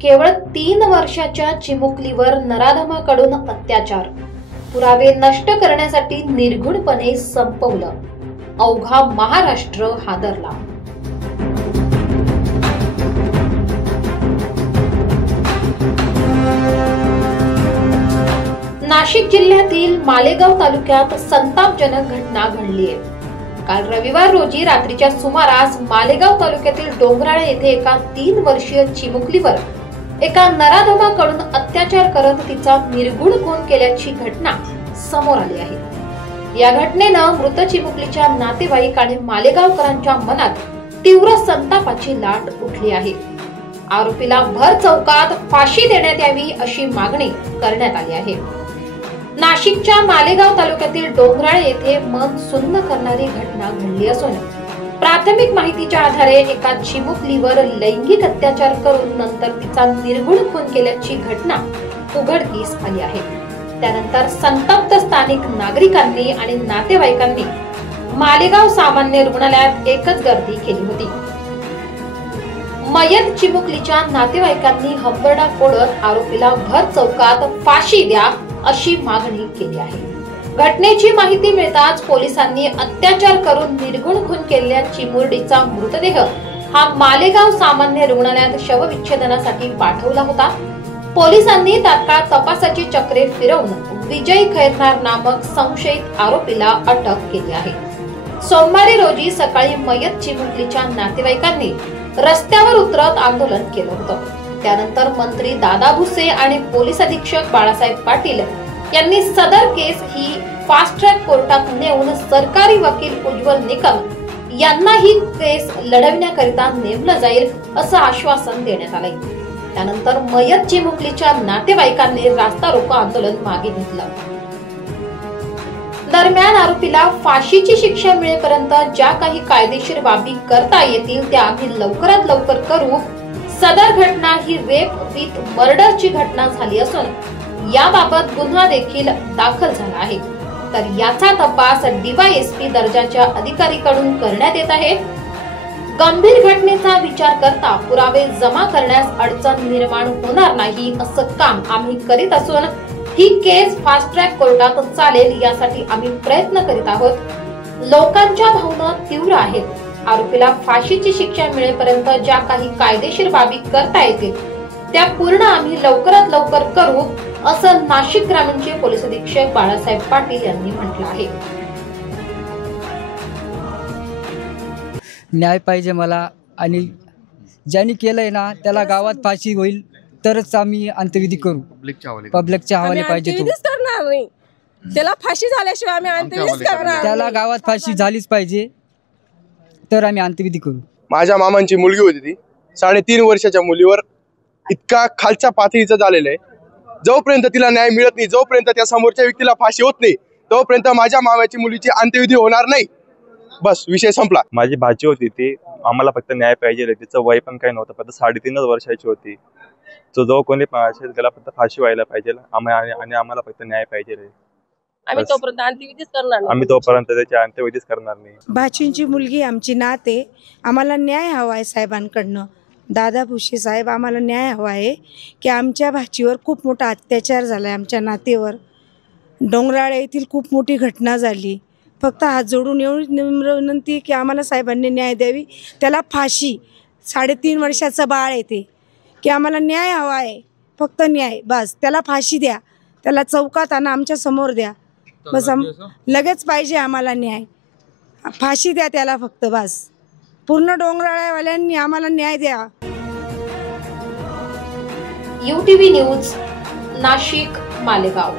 केवळ 3 वर्षाच्या चिमुकलीवर नराधमाकडून अत्याचार, पुरावे नष्ट करण्यासाठी निर्घृणपणे संपवलं, अवघा महाराष्ट्र हादरला। नाशिक जिल्ह्यातील मालेगाव तालुक्यात संतापजनक घटना घडली आहे। काल रविवार रोजी रात्रीच्या सुमारास मालेगाव तालुक्यातील डोंगराळे येथे एका 3 वर्षीय चिमुकलीवर एका नराधमाकडून अत्याचार करत तिचा निर्घृण खून केल्याची घटना समोर आली आहे। या घटनेनं मृत चिमुकलीच्या नातेवाईक आणि मालेगावकरांच्या मनात तीव्र संतापाची लाट उठली आहे। आरोपीला भर चौकात फाशी देण्यात यावी अशी मागणी करण्यात आली आहे। नाशिकच्या मालेगाव तालुक्यातील डोंगराळे येथे मन सुन्न करणारी घटना घडली असून प्राथमिक माहितीच्या आधारे एका चिमुकलीवर लैंगिक अत्याचार करून नंतर तिचा निर्घृण खून केल्याची घटना उघडकीस आली आहे। त्यानंतर संतप्त स्थानिक नागरिकांनी आणि नातेवाईकांनी मालेगाव सामान्य रुग्णालयात एकच गर्दी केली होती। मयत चिमुकलीच्या नातेवाईकांनी हंबरडा फोडत आरोपीला भर चौकात फाशी द्या अशी मागणी केली आहे। घटनेची माहिती मिळताच पोलिसांनी अत्याचार करून निर्घृण खून केलेल्या चिमुरडीचा मृतदेह हा मालेगाव सामान्य रुग्णालयात शवविच्छेदनासाठी पाठवला होता। पोलिसांनी तात्काळ तपासाची चक्रे फिरवून विजय खैरनार नामक संशयित आरोपीला अटक केली आहे। सोमवारी रोजी सकाळी मयत चिमुकलीच्या नातेवाईकांनी रस्त्यावर उतरत आंदोलन केलं होतं। त्यानंतर मंत्री दादा भुसे आणि पोलीस अधीक्षक बाळासाहेब पाटील यांनी सदर केस ही फास्ट ट्रॅक कोर्टात नेऊन सरकारी वकील उज्ज्वल निकम यांना ही केस लढविण्याकरिता नेमलं जाईल असं आश्वासन देण्यात आलंय। त्यानंतर मयत चिमुकलीच्या नातेवाईकांनी रास्ता रोको आंदोलन मागे घेतलं। दरम्यान आरोपीला फाशीची शिक्षा मिळेपर्यंत ज्या काही कायदेशीर बाबी करता येतील त्या आम्ही लवकरात लवकर करू। सदर घटना ही रेप विथ मर्डरची घटना झाली असून याबाबत गुन्हा देखील दाखल झाला आहे। तर याचा तपास DYSP दर्जाच्या अधिकारीकडून करण्यात येत आहे। गंभीर घटनेचा विचार करता पुरावे जमा करण्यास अडचण निर्माण होणार नाही असं काम आम्ही करीत असून ही केस फास्ट ट्रॅक कोर्टात चालेल यासाठी आम्ही प्रयत्न करीत आहोत। लोकांच्या भावना तीव्र आहेत। आरोपीला फाशीची शिक्षा मिळेपर्यंत ज्या काही कायदेशीर बाबी करता येतील त्या पूर्ण आम्ही लवकरात लवकर करू असं नाशिक ग्रामीणचे पोलीस अधीक्षक बाळासाहेब पाटील यांनी म्हटलं आहे। न्याय पाहिजे मला आणि ज्यांनी केलंय ना त्याला गावात फाशी होईल तरच आम्ही अंत्यविधी करू। पब्लिकच्या हवाले पाहिजे तो करणार नाही, त्याला फाशी झाल्याशिवाय आम्ही अंत्यविधी करणार। त्याला गावात फाशी झालीच पाहिजे तर आम्ही अंत्यविधी करू। माझ्या मामांची मुलगी होती, ती 3.5 वर्षाच्या मुलीवर इतका खालच्या पातळीचं झालेलं आहे। जोपर्यंत तिला न्याय मिळत नाही, जोपर्यंत त्या समोरच्या व्यक्तीला फाशी होत नाही, तोपर्यंत माझ्या मामाची मुलीची अंत्यविधी होणार नाही। बस विषय संपला। माझी भाची होती, ती आम्हाला फक्त न्याय पाहिजे। तिचं वय पण काही नव्हतं, फक्त 3.5 वर्षाची होती। तो जो कोणी पण असेल त्याला फक्त फाशी व्हायला पाहिजे आणि आम्हाला फक्त न्याय पाहिजे। आम्ही तोपर्यंत अंत्यविधीच करणार नाही, आम्ही तोपर्यंत त्याची अंत्यविधीच करणार नाही। भाचींची मुलगी आमची नात आहे, आम्हाला न्याय हवा आहे साहेबांकडनं। दादा भुसे साहेब, आम्हाला न्याय हवा आहे की आमच्या भाचीवर खूप मोठा अत्याचार झाला आहे, आमच्या नातेवर डोंगराळे येथील खूप मोठी घटना झाली। फक्त हात जोडून एवढी विनंती की आम्हाला साहेबांनी न्याय द्यावी। त्याला फाशी, 3.5 वर्षाचं बाळ आहे ते, की आम्हाला न्याय हवा आहे, फक्त न्याय बस। त्याला फाशी द्या, त्याला चौकात आणा, आमच्या समोर द्या बस। लगेच पाहिजे आम्हाला न्याय, फाशी द्या त्याला फक्त बस। पूर्ण डोंगराळ्यावाल्यांनी आम्हाला न्याय द्या। UTV news, Nashik, Malegaon.